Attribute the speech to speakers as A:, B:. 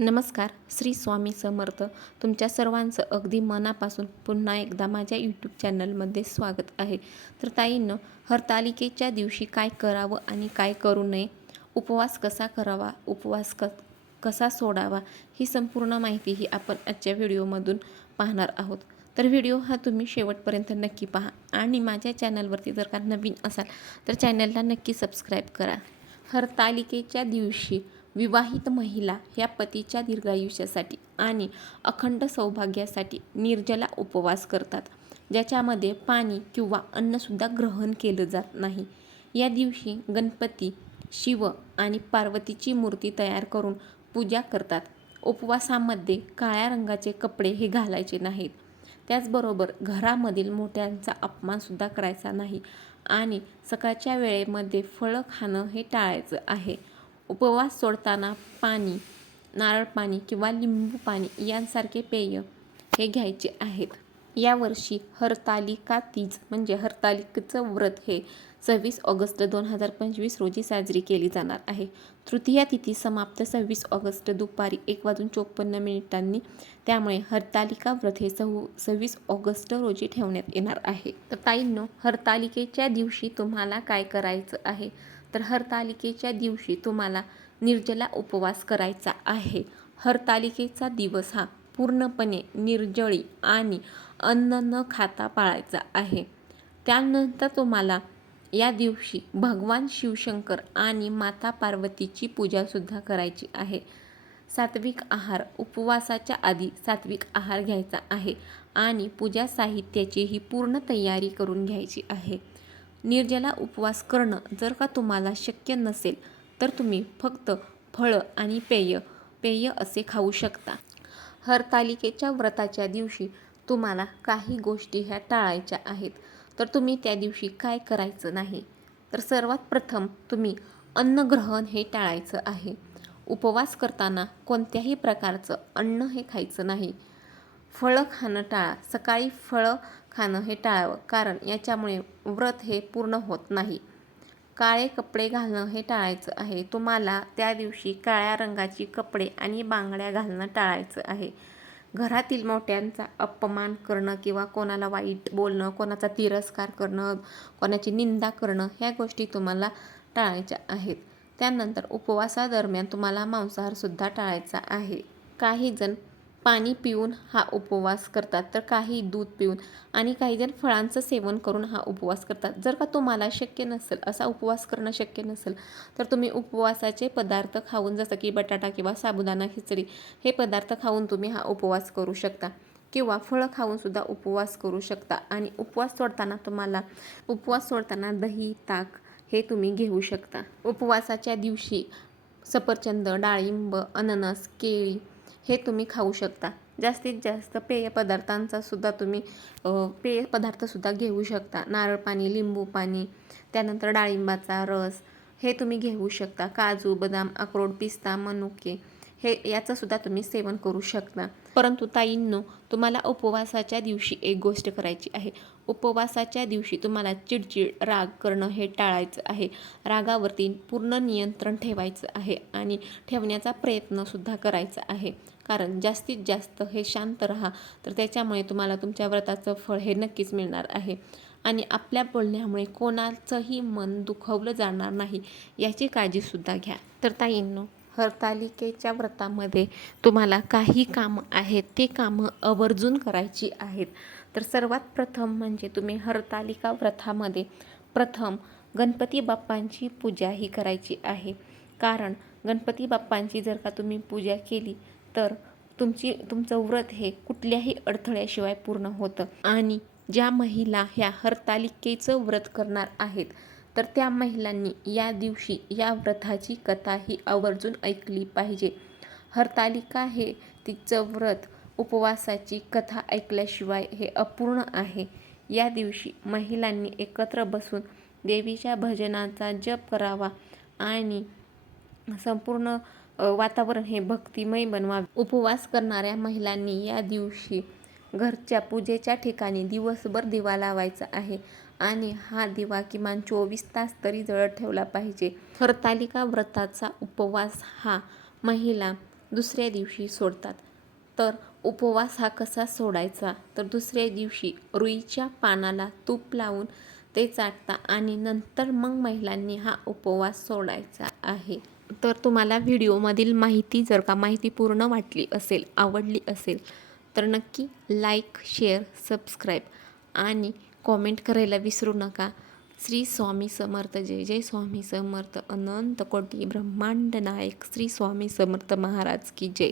A: नमस्कार श्री स्वामी समर्थ. तुमच्या सर्वांचं अगदी मनापासून पुन्हा एकदा माझ्या यूट्यूब चॅनलमध्ये स्वागत आहे. तर ताईंनं हरतालिकेच्या दिवशी काय करावं आणि काय करू नये? उपवास कसा करावा? उपवास क कसा सोडावा? ही संपूर्ण माहिती ही आपण आजच्या व्हिडिओमधून पाहणार आहोत. तर व्हिडिओ हा तुम्ही शेवटपर्यंत नक्की पहा. आणि माझ्या चॅनलवरती जर का नवीन असाल तर चॅनलला नक्की सबस्क्राईब करा. हरतालिकेच्या दिवशी विवाहित महिला ह्या पतीच्या दीर्घायुष्यासाठी आणि अखंड सौभाग्यासाठी निर्जला उपवास करतात ज्याच्यामध्ये पाणी किंवा अन्नसुद्धा ग्रहण केलं जात नाही. या दिवशी गणपती शिव आणि पार्वतीची मूर्ती तयार करून पूजा करतात. उपवासामध्ये काळ्या रंगाचे कपडे हे घालायचे नाहीत. त्याचबरोबर घरामधील मोठ्यांचा अपमानसुद्धा करायचा नाही आणि सकाळच्या वेळेमध्ये फळं खाणं हे टाळायचं आहे. उपवास सोडताना पाणी नारळ पाणी किंवा लिंबू पाणी यांसारखे पेय हे घ्यायचे आहेत. यावर्षी हरतालिका तीज म्हणजे हरतालिकेचं व्रत हे सव्वीस ऑगस्ट दोन हजार पंचवीस रोजी साजरी केली जाणार आहे. तृतीया तिथी समाप्त सव्वीस ऑगस्ट दुपारी एक वाजून चोपन्न मिनिटांनी त्यामुळे हरतालिका व्रत हे सव्व सव्वीस ऑगस्ट रोजी ठेवण्यात येणार आहे. तर ताईंनो हरतालिकेच्या दिवशी तुम्हाला काय करायचं आहे? तर हरतालिकेच्या दिवशी तुम्हाला निर्जला उपवास करायचा आहे. हरतालिकेचा दिवस हा पूर्णपणे निर्जळी आणि अन्न न खाता पाळायचा आहे. त्यानंतर तुम्हाला या दिवशी भगवान शिवशंकर आणि माता पार्वतीची पूजासुद्धा करायची आहे. सात्विक आहार उपवासाच्या आधी सात्विक आहार घ्यायचा आहे आणि पूजा साहित्याची ही पूर्ण तयारी करून घ्यायची आहे. निर्जला उपवास करणं जर का तुम्हाला शक्य नसेल तर तुम्ही फक्त फळं आणि पेय पेय असे खाऊ शकता. हरतालिकेच्या व्रताच्या दिवशी तुम्हाला काही गोष्टी ह्या टाळायच्या आहेत. तर तुम्ही त्या दिवशी काय करायचं नाही? तर सर्वात प्रथम तुम्ही अन्नग्रहण हे टाळायचं आहे. उपवास करताना कोणत्याही प्रकारचं अन्न हे खायचं नाही. फळं खाणं टाळा. सकाळी फळं खाणं हे टाळावं. कारण याच्यामुळे व्रत हे पूर्ण होत नाही. काळे कपडे घालणं हे टाळायचं आहे. तुम्हाला त्या दिवशी काळ्या रंगाची कपडे आणि बांगड्या घालणं टाळायचं आहे. घरातील मोठ्यांचा अपमान करणं किंवा कोणाला वाईट बोलणं कोणाचा तिरस्कार करणं कोणाची निंदा करणं ह्या गोष्टी तुम्हाला टाळायच्या आहेत. त्यानंतर उपवासादरम्यान तुम्हाला मांसाहारसुद्धा टाळायचा आहे. काही जण पाणी पिऊन हा उपवास करतात. तर काही दूध पिऊन आणि काही जण फळांचं सेवन करून हा उपवास करतात. जर का तुम्हाला शक्य नसेल असा उपवास करणं शक्य नसेल तर तुम्ही उपवासाचे पदार्थ खाऊन जसं की बटाटा किंवा साबुदाणा खिचडी हे पदार्थ खाऊन तुम्ही हा उपवास करू शकता. किंवा फळं खाऊनसुद्धा उपवास करू शकता. आणि उपवास सोडताना तुम्हाला उपवास सोडताना दही ताक हे तुम्ही घेऊ शकता. उपवासाच्या दिवशी सफरचंद डाळिंब अननस केळी हे तुम्ही खाऊ शकता. जास्तीत जास्त पेय पदार्थांचासुद्धा तुम्ही पेय पदार्थसुद्धा घेऊ शकता. नारळ पाणी लिंबू पाणी त्यानंतर डाळिंबाचा रस हे तुम्ही घेऊ शकता. काजू बदाम अक्रोड पिस्ता मनुके हे याचंसुद्धा तुम्ही सेवन करू शकता. परंतु ताईंनो तुम्हाला उपवासाच्या दिवशी एक गोष्ट करायची आहे. उपवासाच्या दिवशी तुम्हाला चिडचिड राग करणं हे टाळायचं आहे. रागावरती पूर्ण नियंत्रण ठेवायचं आहे आणि ठेवण्याचा प्रयत्नसुद्धा करायचा आहे. कारण जास्तीत जास्त हे शांत राहा तर त्याच्यामुळे तुम्हाला तुमच्या व्रताचं फळ हे नक्कीच मिळणार आहे. आणि आपल्या बोलण्यामुळे कोणाचंही मन दुखवलं जाणार नाही याची काळजीसुद्धा घ्या. तर ताईंनो हरतालिकेच्या व्रतामध्ये तुम्हाला काही कामं आहेत ते कामं आवर्जून करायची आहेत. तर सर्वात प्रथम म्हणजे तुम्ही हरतालिका व्रतामध्ये प्रथम गणपती बाप्पांची पूजा ही करायची आहे. कारण गणपती बाप्पांची जर का तुम्ही पूजा केली तर तुमची तुमचं व्रत हे कुठल्याही अडथळ्याशिवाय पूर्ण होतं. आणि ज्या महिला ह्या हरतालिकेचं व्रत करणार आहेत तर त्या महिलांनी या दिवशी या व्रताची कथा ही आवर्जून ऐकली पाहिजे. हरतालिका हे तिचं व्रत उपवासाची कथा ऐकल्याशिवाय हे अपूर्ण आहे. या दिवशी महिलांनी एकत्र बसून देवीच्या भजनाचा जप करावा आणि संपूर्ण वातावरण हे भक्तिमय बनवावे. उपवास करणाऱ्या महिलांनी या दिवशी घरच्या पूजेच्या ठिकाणी दिवसभर दिवा लावायचा आहे आणि हा दिवा किमान चोवीस तास तरी जळत ठेवला पाहिजे. हरतालिका व्रताचा उपवास हा महिला दुसऱ्या दिवशी सोडतात. तर उपवास हा कसा सोडायचा? तर दुसऱ्या दिवशी रुईच्या पानाला तूप लावून ते चाटता आणि नंतर मग महिलांनी हा उपवास सोडायचा आहे. तर तुम्हाला व्हिडिओमधील माहिती जर का माहिती पूर्ण वाटली असेल आवडली असेल तर नक्की लाईक शेअर सबस्क्राईब आणि कॉमेंट करायला विसरू नका. श्री स्वामी समर्थ जय जय स्वामी समर्थ. अनंत कोटी ब्रह्मांड नायक. श्री स्वामी समर्थ महाराज की जय.